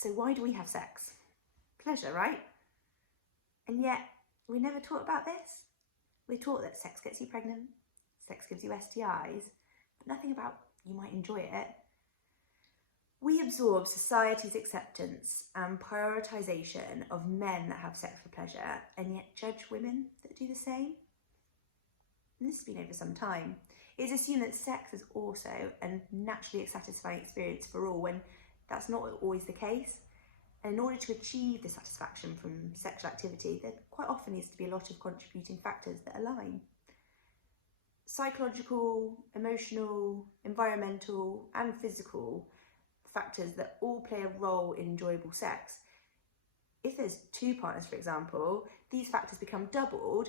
So why do we have sex? Pleasure, right? And yet we're never taught about this. We're taught that sex gets you pregnant, sex gives you STIs, but nothing about you might enjoy it. We absorb society's acceptance and prioritisation of men that have sex for pleasure, and yet judge women that do the same. And this has been over some time. It is assumed that sex is also a naturally satisfying experience for all, when that's not always the case. And in order to achieve the satisfaction from sexual activity, there quite often needs to be a lot of contributing factors that align. Psychological, emotional, environmental, and physical factors that all play a role in enjoyable sex. If there's two partners, for example, these factors become doubled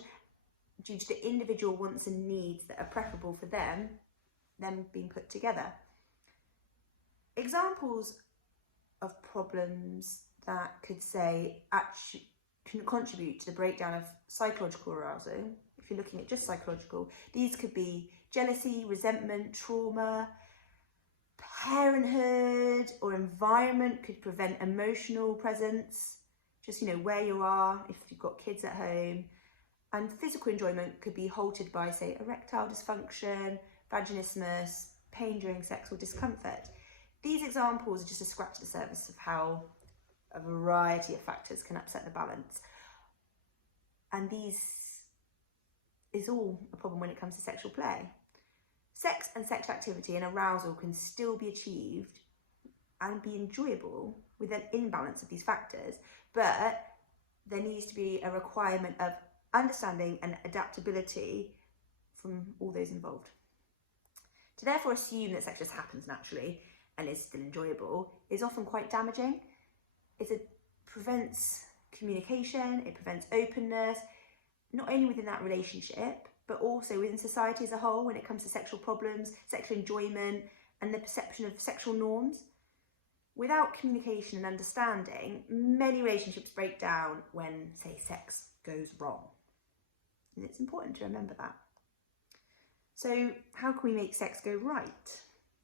due to the individual wants and needs that are preferable for them being put together. Examples of problems that could say actually can contribute to the breakdown of psychological arousal, if you're looking at just psychological, these could be jealousy, resentment, trauma. Parenthood or environment could prevent emotional presence, just where you are, if you've got kids at home. And physical enjoyment could be halted by, say, erectile dysfunction, vaginismus, pain during sex, or discomfort. These examples are just a scratch at the surface of how a variety of factors can upset the balance. And these is all a problem when it comes to sexual play. Sex and sexual activity and arousal can still be achieved and be enjoyable with an imbalance of these factors, but there needs to be a requirement of understanding and adaptability from all those involved. To therefore assume that sex just happens naturally and is still enjoyable is often quite damaging. It prevents communication, it prevents openness, not only within that relationship, but also within society as a whole when it comes to sexual problems, sexual enjoyment, and the perception of sexual norms. Without communication and understanding, many relationships break down when, say, sex goes wrong. And it's important to remember that. So how can we make sex go right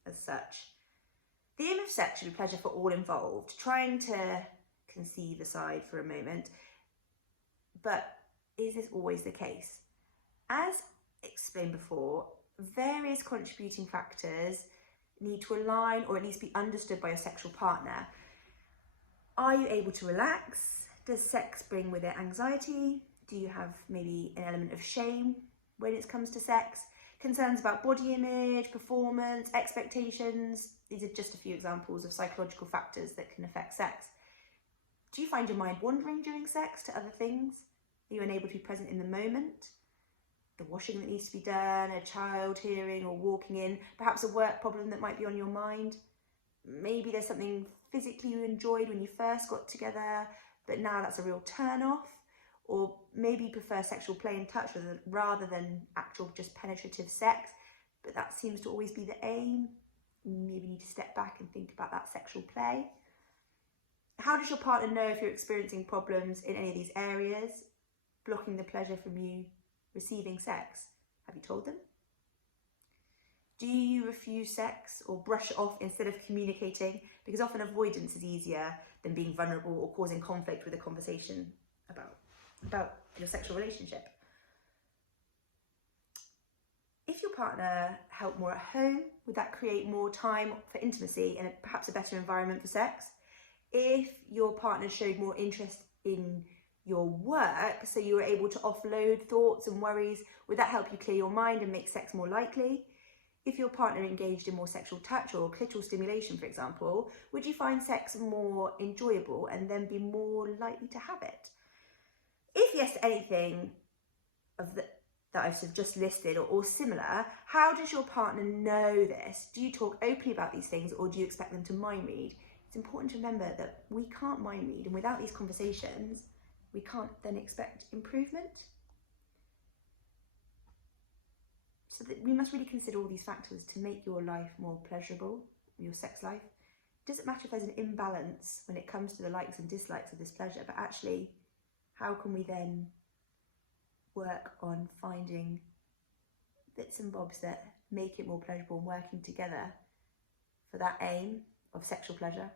as such? The aim of sex should be pleasure for all involved, trying to conceive aside for a moment. But is this always the case? As explained before, various contributing factors need to align or at least be understood by your sexual partner. Are you able to relax? Does sex bring with it anxiety? Do you have maybe an element of shame when it comes to sex? Concerns about body image, performance, expectations? These are just a few examples of psychological factors that can affect sex. Do you find your mind wandering during sex to other things? Are you unable to be present in the moment? The washing that needs to be done, a child hearing or walking in, perhaps a work problem that might be on your mind. Maybe there's something physically you enjoyed when you first got together, but now that's a real turn off. Or maybe you prefer sexual play and touch rather than actual just penetrative sex, but that seems to always be the aim. Maybe you need to step back and think about that sexual play. How does your partner know if you're experiencing problems in any of these areas, blocking the pleasure from you receiving sex? Have you told them? Do you refuse sex or brush it off instead of communicating? Because often avoidance is easier than being vulnerable or causing conflict with a conversation about your sexual relationship. If your partner helped more at home, would that create more time for intimacy and perhaps a better environment for sex? If your partner showed more interest in your work, so you were able to offload thoughts and worries, would that help you clear your mind and make sex more likely? If your partner engaged in more sexual touch or clitoral stimulation, for example, would you find sex more enjoyable and then be more likely to have it? If yes to anything of that I've just listed or similar, how does your partner know this? Do you talk openly about these things or do you expect them to mind read? It's important to remember that we can't mind read, and without these conversations, we can't then expect improvement. So that we must really consider all these factors to make your life more pleasurable, your sex life. It doesn't matter if there's an imbalance when it comes to the likes and dislikes of this pleasure, but actually, how can we then work on finding bits and bobs that make it more pleasurable and working together for that aim of sexual pleasure?